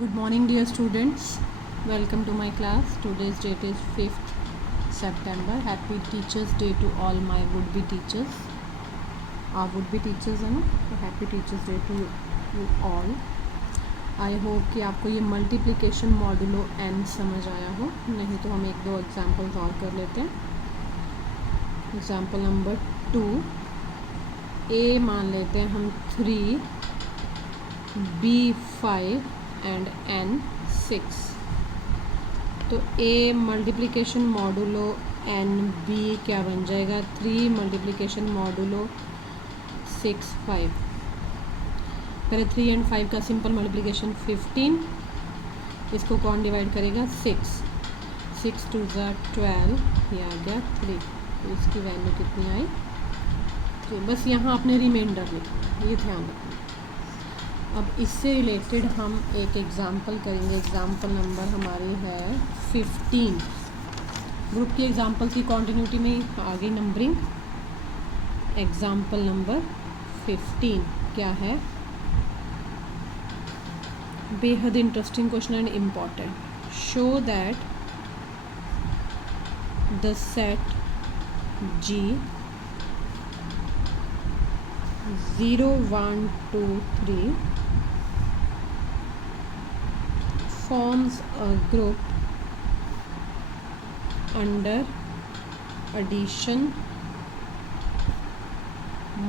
Good morning, dear students. Welcome to my class. Today's date is 5th September. Happy Teachers Day to all my would-be teachers. Our would-be teachers है ना, तो Happy Teachers Day to you all. I hope कि आपको ये multiplication modulo n समझ आया हो. नहीं तो हम एक दो एग्जाम्पल्स और कर लेते हैं. Example number 2. A मान लेते हैं हम 3, B 5 एंड n 6. तो a multiplication modulo n b क्या बन जाएगा? 3 मल्टीप्लिकेशन मॉडुलो 6 5. पहले 3 एंड 5 का सिंपल मल्टीप्लिकेशन 15. इसको कौन डिवाइड करेगा? 6. 6 2 12. ये आ गया 3. तो इसकी वैल्यू कितनी आई? तो बस यहाँ आपने रिमाइंडर लिखना, ये ध्यान रखना. अब इससे रिलेटेड हम एक एग्ज़ाम्पल करेंगे. एग्ज़ाम्पल नंबर हमारी है 15. ग्रुप की एग्ज़ाम्पल की कॉन्टिन्यूटी में आगे नंबरिंग. एग्ज़ाम्पल नंबर 15 क्या है? बेहद interesting question and important. Show that the set G 0 1 2 3 forms a group under addition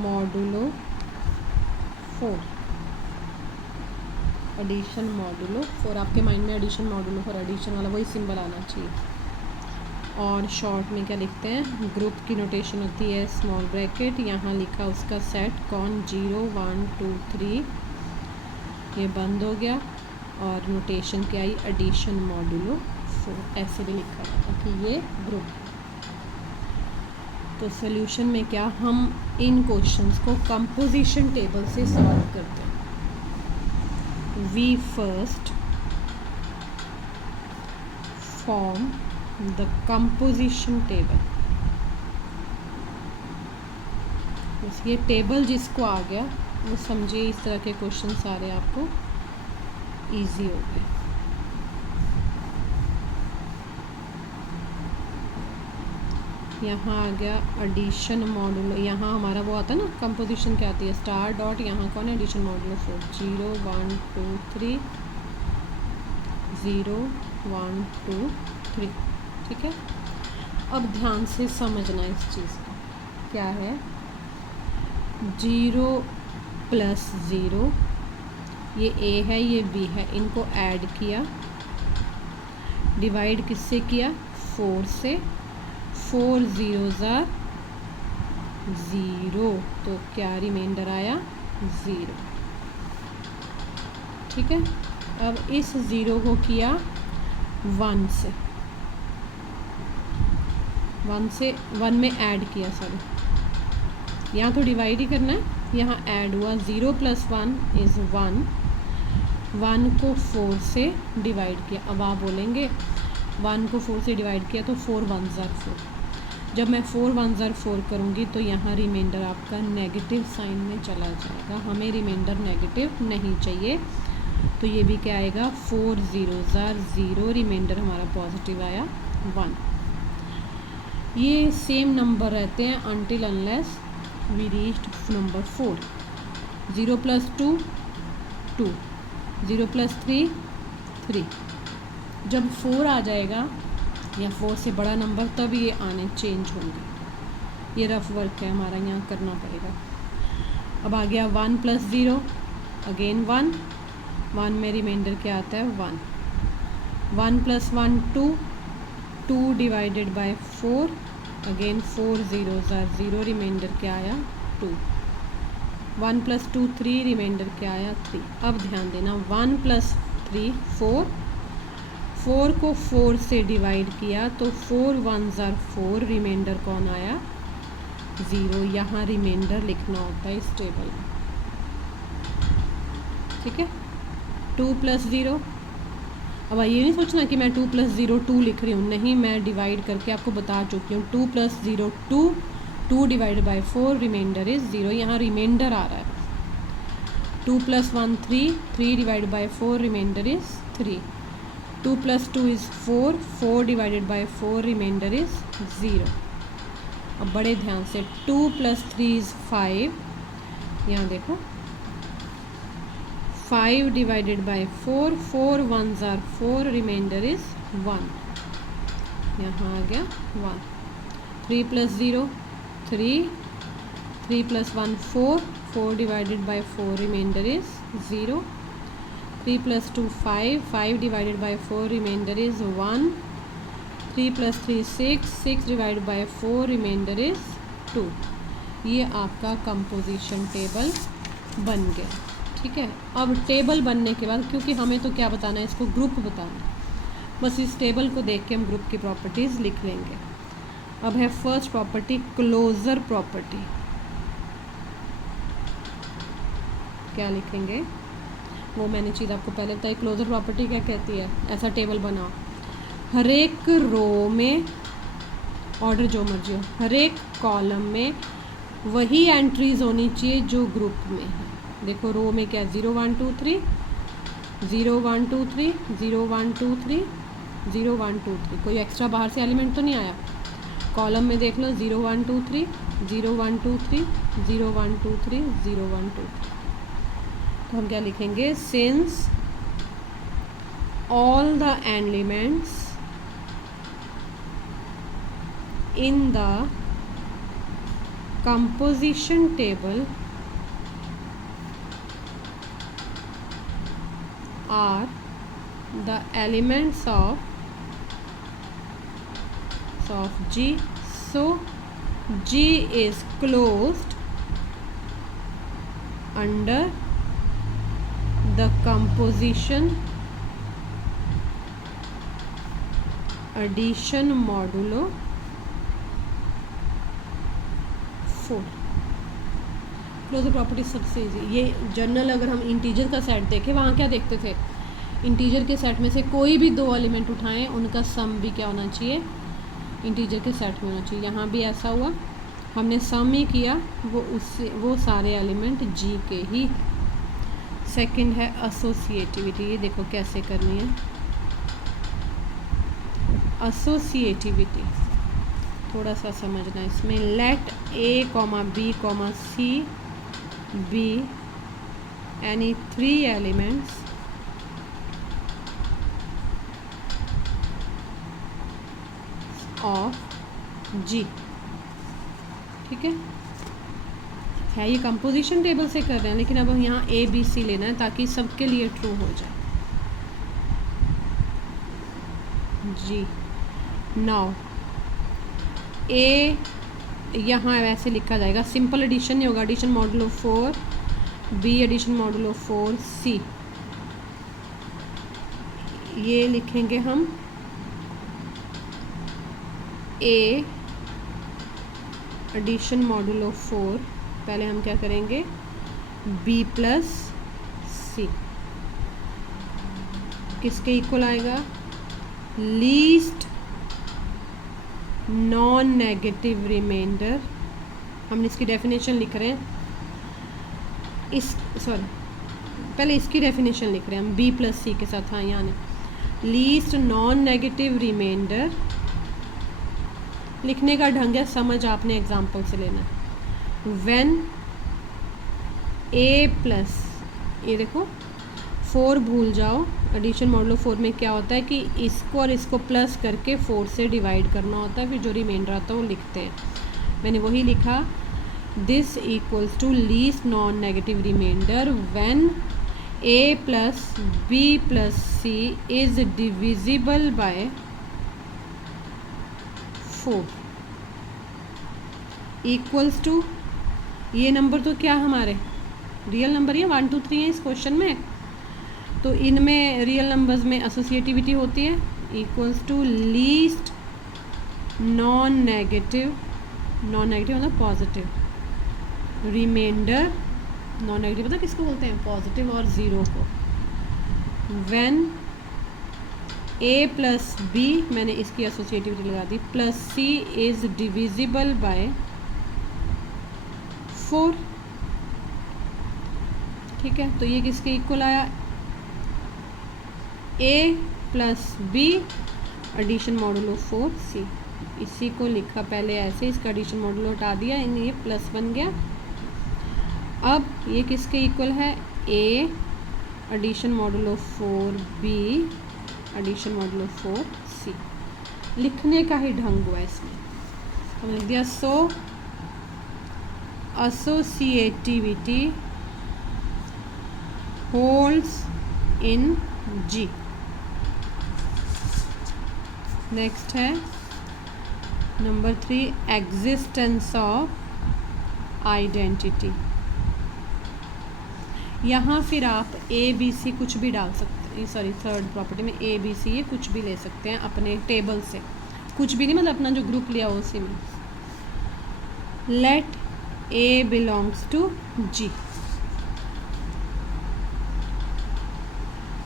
modulo 4. Addition modulo 4. आपके माइंड में एडिशन मॉडुलो 4 एडिशन वाला वही सिंबल आना चाहिए. और शॉर्ट में क्या लिखते हैं? ग्रुप की नोटेशन होती है स्मॉल ब्रैकेट. यहाँ लिखा उसका सेट कौन? 0 1 2 3. ये बंद हो गया और नोटेशन क्या आई? Addition modulo 4. ऐसे भी लिखा था कि ये ग्रुप. तो सॉल्यूशन में क्या, हम इन क्वेश्चंस को कंपोजिशन टेबल से सॉल्व करते हैं. We first form the composition table. बस ये टेबल जिसको आ गया वो समझिए इस तरह के क्वेश्चन सारे आपको इजी हो गए. यहाँ आ गया एडिशन मॉडुलो. यहाँ हमारा वो आता है ना, कंपोजिशन क्या आती है? Star dot. यहाँ कौन है? Addition modulo 4. 0 1 2 3 0 1 2 3. ठीक है. अब ध्यान से समझना इस चीज़ को. क्या है? 0 प्लस 0, ये a है ये b है, इनको ऐड किया. डिवाइड किससे किया? 4 से. 4 zeros are 0. तो क्या रिमाइंडर आया? 0. ठीक है. अब इस 0 को किया 1 से. 1 में ऐड किया. सॉरी, यहाँ तो डिवाइड ही करना है. यहाँ ऐड हुआ. 0 प्लस 1 इज़ 1. 1 को 4 से डिवाइड किया. अब आप बोलेंगे 1 को 4 से डिवाइड किया तो 4 1s are 4. जब मैं 4 1s are 4 करूँगी तो यहाँ रिमाइंडर आपका नेगेटिव साइन में चला जाएगा. हमें रिमाइंडर नेगेटिव नहीं चाहिए. तो ये भी क्या आएगा? 4 zeros are 0. रिमाइंडर हमारा पॉजिटिव आया 1. ये सेम नंबर रहते हैं until unless we reached number 4. 0 plus 2 2. 0 plus 3 3. जब 4 आ जाएगा या 4 से बड़ा नंबर तब ये आने चेंज होंगे. ये रफ वर्क है हमारा, यहाँ करना पड़ेगा. अब आ गया 1 प्लस 0 अगेन 1. 1 में रिमाइंडर क्या आता है? 1. 1 plus 1 2. 2 divided by 4 again 4 zeros are 0. Remainder क्या आया? 2. 1 प्लस 2 3. रिमाइंडर क्या आया? 3. अब ध्यान देना, 1 प्लस 3 4. 4 को 4 से डिवाइड किया तो 4 1s are 4. रिमाइंडर कौन आया? 0. यहाँ रिमाइंडर लिखना होता है इस टेबल में. ठीक है. 2 प्लस 0. अब ये नहीं सोचना कि मैं 2 प्लस 0 2 लिख रही हूँ. नहीं, मैं डिवाइड करके आपको बता चुकी हूँ. 2 plus 0 2. 2 divided by 4. Remainder is 0. यहाँ रिमाइंडर आ रहा है. 2 + 1 3, 3 divided by 4 remainder is 3. 2 + 2 is 4, 4 divided by 4 remainder is 0. अब बड़े ध्यान से 2 + 3 is 5, यहाँ देखो 5 divided by 4, 4 1s are 4, remainder is 1, यहाँ आ गया 1. 3 + 0 3, 3 + 1 4, 4 divided by 4 remainder is 0. 3 + 2 5, 5 divided by 4 remainder is 1. 3 + 3 6, 6 divided by 4 remainder is 2. ये आपका कंपोजिशन टेबल बन गया. ठीक है, अब टेबल बनने के बाद, क्योंकि हमें तो क्या बताना है, इसको ग्रुप बताना है, बस इस टेबल को देख के हम ग्रुप की प्रॉपर्टीज़ लिख लेंगे. अब है फर्स्ट प्रॉपर्टी क्लोजर प्रॉपर्टी. क्या लिखेंगे वो मैंने चीज़ आपको पहले बताई. क्लोजर प्रॉपर्टी क्या कहती है, ऐसा टेबल बनाओ, हर एक रो में ऑर्डर जो मर्जी हो, हर एक कॉलम में वही एंट्रीज होनी चाहिए जो ग्रुप में है. देखो रो में क्या 0 1 2 3, 0 1 2 3, 0 1 2 3, 0 1 2 3, कोई एक्स्ट्रा बाहर से एलिमेंट तो नहीं आया. कॉलम में देख लो 0 1 2 3, 0 1 2 3, 0 1 2 3, 0 1 2 3. तो हम क्या लिखेंगे, since all the elements in the composition table are the elements of G, so G is closed under the composition addition modulo 4. Closure property सबसे इजी. ये जनरल अगर हम इंटीजर का सेट देखें, वहाँ क्या देखते थे, इंटीजर के सेट में से कोई भी 2 एलिमेंट उठाएं, उनका सम भी क्या होना चाहिए, इंटीजर के सेट में होना चाहिए. यहाँ भी ऐसा हुआ, हमने सम ही किया, वो सारे एलिमेंट जी के ही. सेकंड है एसोसिएटिविटी. ये देखो कैसे करनी है एसोसिएटिविटी, थोड़ा सा समझना इसमें. Let A, B, C be any 3 elements of G. ठीक है ये कंपोजिशन टेबल से कर रहे हैं, लेकिन अब हम यहाँ A B C लेना है ताकि सबके लिए ट्रू हो जाए. जी नाउ ए यहाँ वैसे लिखा जाएगा, सिंपल एडिशन नहीं होगा, addition modulo 4, B addition modulo 4, C. ये लिखेंगे हम ए एडिशन मॉडुलो 4. पहले हम क्या करेंगे, बी प्लस सी किसके इक्वल आएगा, लीस्ट नॉन नेगेटिव रिमाइंडर. हम इसकी डेफिनेशन लिख रहे हैं, पहले इसकी डेफिनेशन लिख रहे हैं हम बी प्लस सी के साथ. हाँ यहाँ लीस्ट नॉन नेगेटिव रिमाइंडर लिखने का ढंग है, समझ आपने एग्जाम्पल से लेना. व्हेन ए प्लस, ये देखो 4 भूल जाओ, एडिशन मॉडुलो 4 में क्या होता है कि इसको और इसको प्लस करके 4 से डिवाइड करना होता है, फिर जो रिमाइंडर आता है वो लिखते हैं. मैंने वही लिखा, this equals to least non negative remainder when A plus B plus C is divisible by 4 equals to, ये नंबर तो क्या हमारे रियल नंबर है, 1 2 3 है इस क्वेश्चन में, तो इनमें रियल नंबर्स में एसोसिएटिविटी होती है. Equals to least non negative मतलब पॉजिटिव रिमाइंडर, नॉन नेगेटिव पता किसको बोलते हैं, पॉजिटिव और ज़ीरो को. व्हेन ए प्लस बी, मैंने इसकी एसोसिएटिविटी लगा दी, plus C is divisible by 4. ठीक है, तो ये किसके इक्वल आया, A plus B addition modulo 4c। इसी को लिखा पहले ऐसे, इसका एडिशन मॉडुलो हटा दिया, ये प्लस बन गया। अब ये किसके इक्वल है, A addition modulo 4b addition modulo 4c। लिखने का ही ढंग हुआ इसमें, हमने लिख दिया। सो एसोसिएटिविटी होल्ड्स इन जी। नेक्स्ट है नंबर 3, एग्जिस्टेंस ऑफ आइडेंटिटी। यहाँ फिर आप ए बी सी कुछ भी डाल सकते हैं, सॉरी थर्ड प्रॉपर्टी में ए बी सी ये कुछ भी ले सकते हैं अपने टेबल से, कुछ भी नहीं मतलब अपना जो ग्रुप लिया हो उसी में। लेट ए बिलोंग्स टू जी।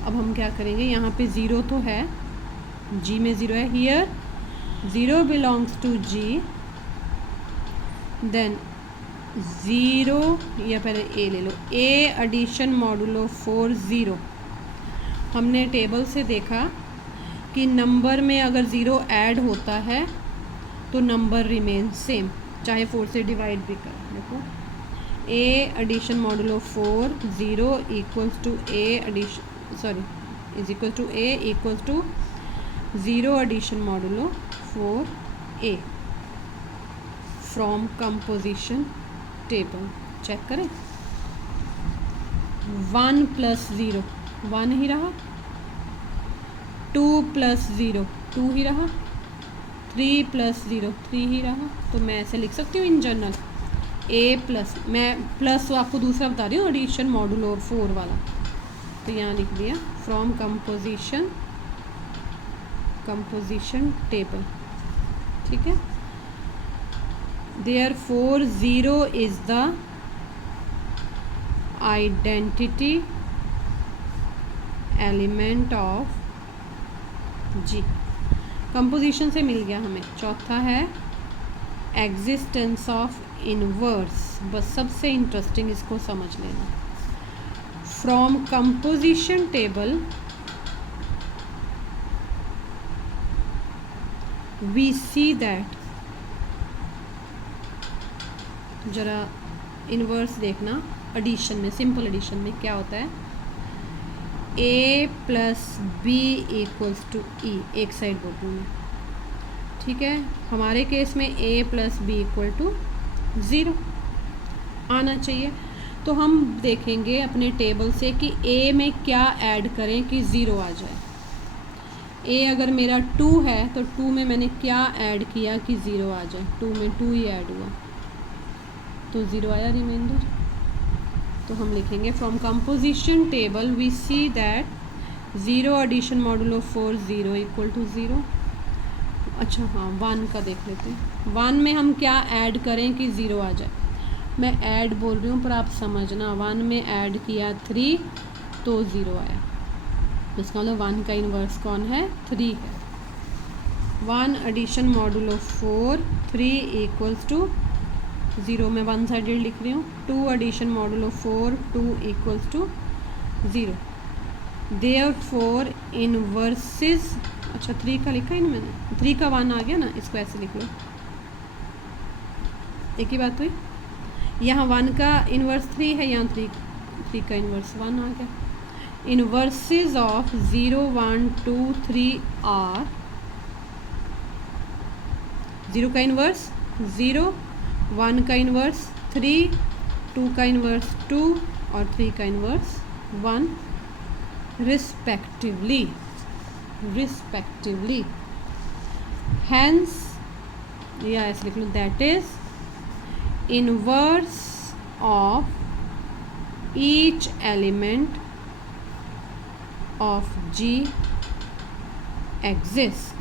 अब हम क्या करेंगे, यहाँ पे ज़ीरो तो है, जी में ज़ीरो है, here zero belongs to G, then zero, या पहले ए ले लो, ए एडिशन मॉडुलो 4 ज़ीरो। हमने टेबल से देखा कि नंबर में अगर ज़ीरो ऐड होता है तो नंबर रिमेन सेम, चाहे 4 से डिवाइड भी करें। देखो A addition modulo 4 zero equals to A addition, sorry is equal to A equals to zero addition modulo 4a from composition table. Check करें, 1 प्लस ज़ीरो 1 ही रहा, 2 प्लस ज़ीरो 2 ही रहा, 3 plus zero 3 ही रहा। तो मैं ऐसे लिख सकती हूँ इन जनरल, ए प्लस, मैं प्लस तो आपको दूसरा बता रही हूँ एडिशन मॉडुलो 4 वाला, तो यहाँ लिख दिया फ्रॉम कंपोजिशन टेबल। ठीक है, therefore 0 is the identity element of G। Composition से मिल गया हमें। चौथा है एग्जिस्टेंस ऑफ इनवर्स, बस सबसे इंटरेस्टिंग इसको समझ लेना। From composition table we see that, जरा इनवर्स देखना, एडिशन में, सिंपल एडिशन में क्या होता है, A plus B equals to E, एक साइड बोल रही हूँ मैं, ठीक है। हमारे केस में ए प्लस बी इक्वल टू 0 आना चाहिए। तो हम देखेंगे अपने टेबल से कि ए में क्या ऐड करें कि 0 आ जाए। ए अगर मेरा 2 है तो 2 में मैंने क्या ऐड किया कि 0 आ जाए, 2 में 2 ही ऐड हुआ तो 0 आया रिमाइंडर। तो हम लिखेंगे from composition table we see that 0 addition modulo 4 0 equal to 0। अच्छा हाँ, 1 का देख लेते हैं। 1 में हम क्या ऐड करें कि 0 आ जाए। मैं ऐड बोल रही हूँ पर आप समझना, 1 में ऐड किया 3 तो 0 आया। इसका मतलब 1 का इन्वर्स कौन है, 3 है। 1 एडिशन मॉडुलो 4 3 इक्वल्स टू 0 में 1 साइडेड लिख रही हूँ। 2 addition modulo 4 2 equals to 0। Therefore inverses, अच्छा 3 का लिखा है ना मैंने, 3 का 1 आ गया ना, इसको ऐसे लिख लो, एक ही बात हुई। यहाँ 1 का इन्वर्स 3 है, यहाँ 3 का इन्वर्स 1 आ गया। इनवर्सेस ऑफ 0 1 2 3 आर, 0 का इन्वर्स 0, 1 का इन्वर्स 3, 2 का इन्वर्स 2 और 3 का इन्वर्स 1 रिस्पेक्टिवली। हैंस, या ऐसे लिख लो, that is inverse of each element of G exists,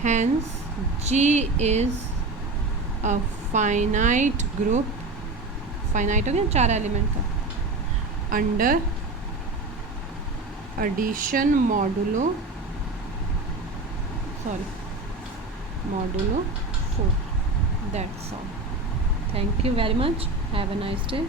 hence G is a finite group, finite हो गया 4 एलिमेंट का, under addition modulo 4। That's all. Thank you very much. Have a nice day.